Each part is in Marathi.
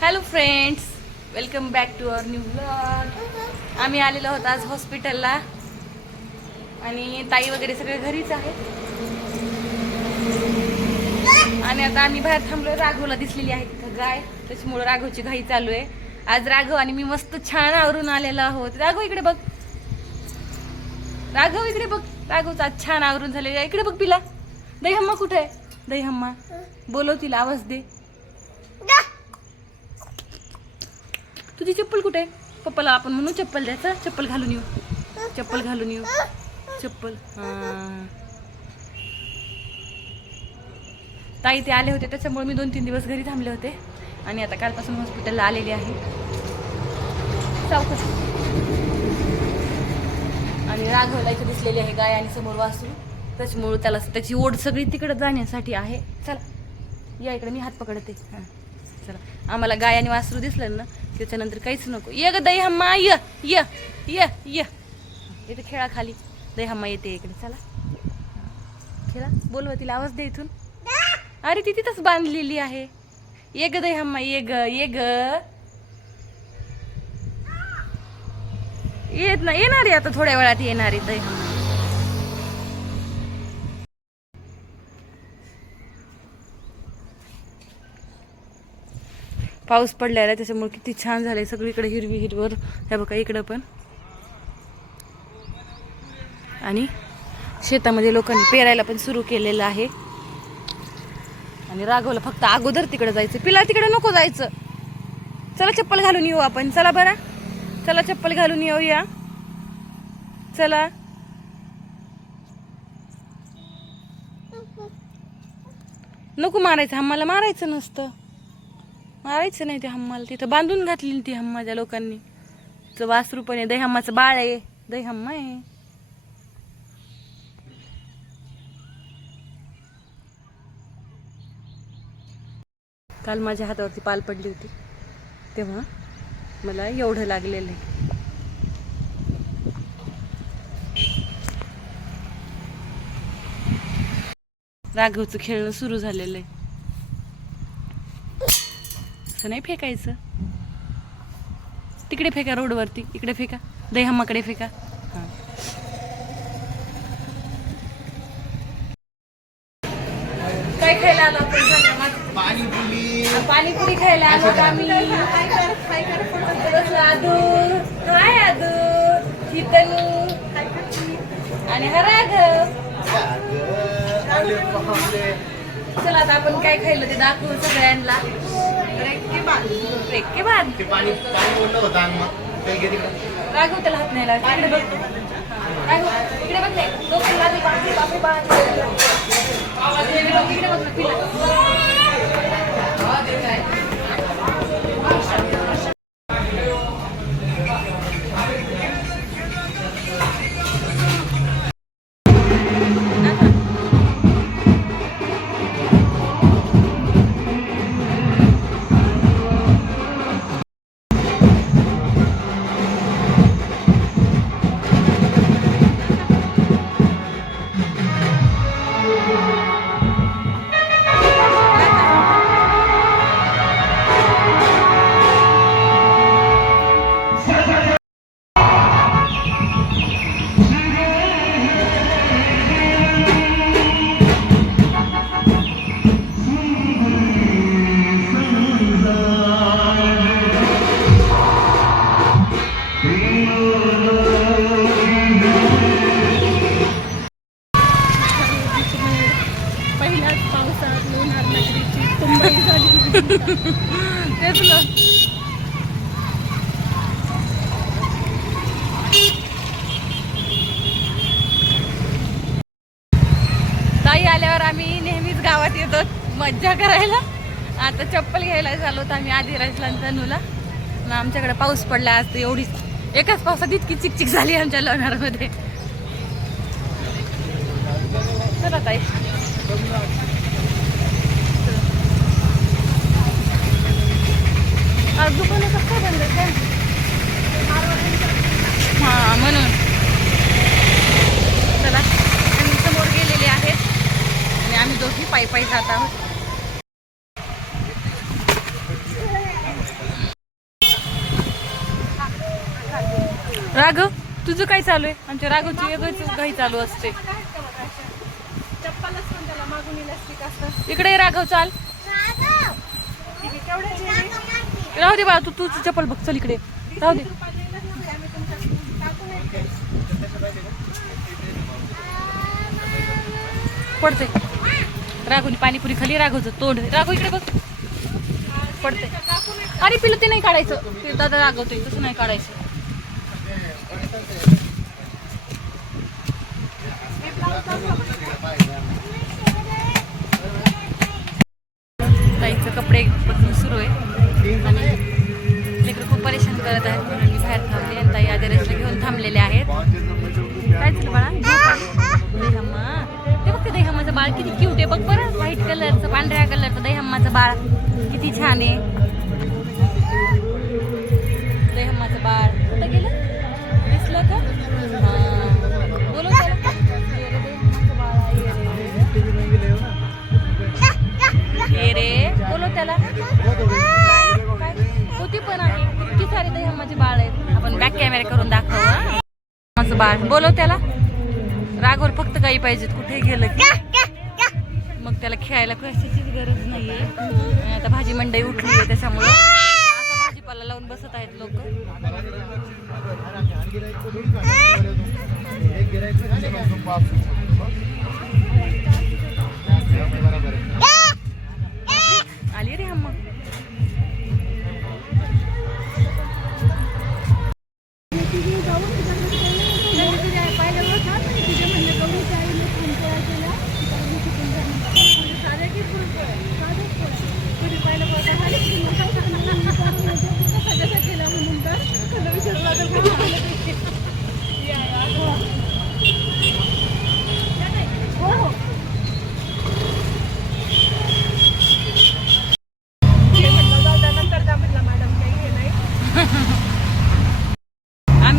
Hello friends welcome back to our new blog आम्ही आलेलो आहोत आज हॉस्पिटलला आणि ताई वगैरे सगळे घरीच आहेत. आणि आता आम्ही बाहेर थांबलोय. राघवला दिसलेली आहे तिथं गाय. त्याच्यामुळे राघवची घाई चालू आहे. आज राघव आणि मी मस्त छान आवरून आलेलो आहोत. राघव इकडे बघ. राघव इकडे बघ. राघवचा आज छान आवरून झालेलं आहे. इकडे बघ पिला. दही हम्मा कुठे आहे? दही हम्मा बोलव तिला आवाज दे तुझी चप्पल कुठे? आहे पप्पाला आपण म्हणू चप्पल द्यायचं. चप्पल घालून येऊ. चप्पल घालून येऊ. चप्पल. ताई ते आले होते त्याच्यामुळे मी दोन तीन दिवस घरी थांबले होते. आणि आता कालपासून हॉस्पिटलला आलेले आहे. चौकस आणि राघवला इथे दिसलेली आहे गाय आणि समोर वासू. त्याच्यामुळे त्याला त्याची ओढ सगळी तिकडे जाण्यासाठी आहे. चला या इकडे मी हात पकडते. हां. चला. आम्हाला गाय आणि वासरू दिसलं ना त्याच्यानंतर काहीच नको. ये ग दही हम्मा य य य य. इथे खेळा खाली. दही हम्मा येते इकडे चला. खेळा. बोलवा तिला आवाज दे इथून. अरे ती तिथंच बांधलेली आहे. ये ग दही हम्मा ये ग ये ग. येत ना येणार आहे आता थोड्या वेळात येणार आहे दही हम्मा पाऊस पडलेला आहे त्याच्यामुळे किती छान झालंय. सगळीकडे हिरवी हिरवर. हे बघा इकडं पण. आणि शेतामध्ये लोकांनी पेरायला पण सुरू केलेलं आहे. आणि राघवला फक्त अगोदर तिकडे जायचं. पिला तिकडे नको जायचं. चला चप्पल घालून येऊ आपण. चला बरं. चला चप्पल घालून येऊया. चला. नको मारायचं. आम्हाला मारायचं नसतं. मारायचं नाही ते हम्माला. तिथं बांधून घातली ती हम्माच्या लोकांनी. तिचं वासरू पण आहे दही हम्माचं बाळ आहे. दही हम्मा आहे. काल माझ्या हातावरती पाल पडली होती. तेव्हा मला एवढं लागलेलं आहे. राघवचं खेळणं सुरू झालेलं आहे. असं नाही फेकायचं. तिकडे फेका रोडवरती इकडे फेका. दहीहम्माकडे फेका. हां. काय खायला आलो. पाणीपुरी. पाणीपुरी खायला आलो आम्ही. आदू हाय आदू ही तनू आणि हा राघव चला आता आपण काय खाल्लं ते दाखवू सगळ्यांना. रेक्के भात ते पाणी पाणी बोललं होतं अंग मग काही गेली. का राघव त्याला हात नाही लावायचा. इकडे बघ. राघव इकडे बघ नाही डोक्याला लागली बापरे बापरे बापरे इकडे बघ, इकडे बघ ना, पिल्ला. तेच ना ताई आल्यावर आम्ही नेहमीच गावात येतो. मज्जा करायला. आता चप्पल घ्यायला झालो तर आम्ही आधी आणि तनूला. मग आमच्याकडे पाऊस पडला आज एवढीच. एकाच पावसात इतकी चिकचिक झाली आमच्या लोणारमध्ये. चला ताई. आज दुकानं काय हां म्हणून चला आम्ही समोर गेलेले आहेत आणि आम्ही पायी पायी आहोत राघव तुझं काय चालू आहे? आमच्या राघवची वेगळंच काही चालू असते. इकडे राघव चाल. राहू दे बाळा तू तुझी चप्पल बघ चल इकडे. राहू दे. पडते राघवनी पाणीपुरी खाली राघवचं तोंड. राघव इकडे बघ. पडते अरे पिलं ते नाही काढायचं. ते दादा रागवतोय तसं नाही काढायचं. काय बाळा. दहीहम्मा ते बघ ते दहीहम्माचं बाळ किती क्यूट आहे. बघ बरं. व्हाईट कलरचं पांढऱ्या कलरचं दहीहम्माचं बाळ. किती छान आहे. बाळ बोलव त्याला. रागवर फक्त गाई पाहिजेत. कुठे गेलं की मग त्याला खेळायला कशाचीच गरज नाहीये. आणि आता भाजी मंडई उठली आहे त्याच्यामुळं. आता भाजीपाला लावून बसत आहेत लोक.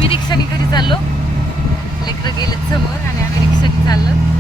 रिक्षाने घरी चाललो. लेकरं गेलेत समोर आणि आम्ही रिक्षाने चाललो.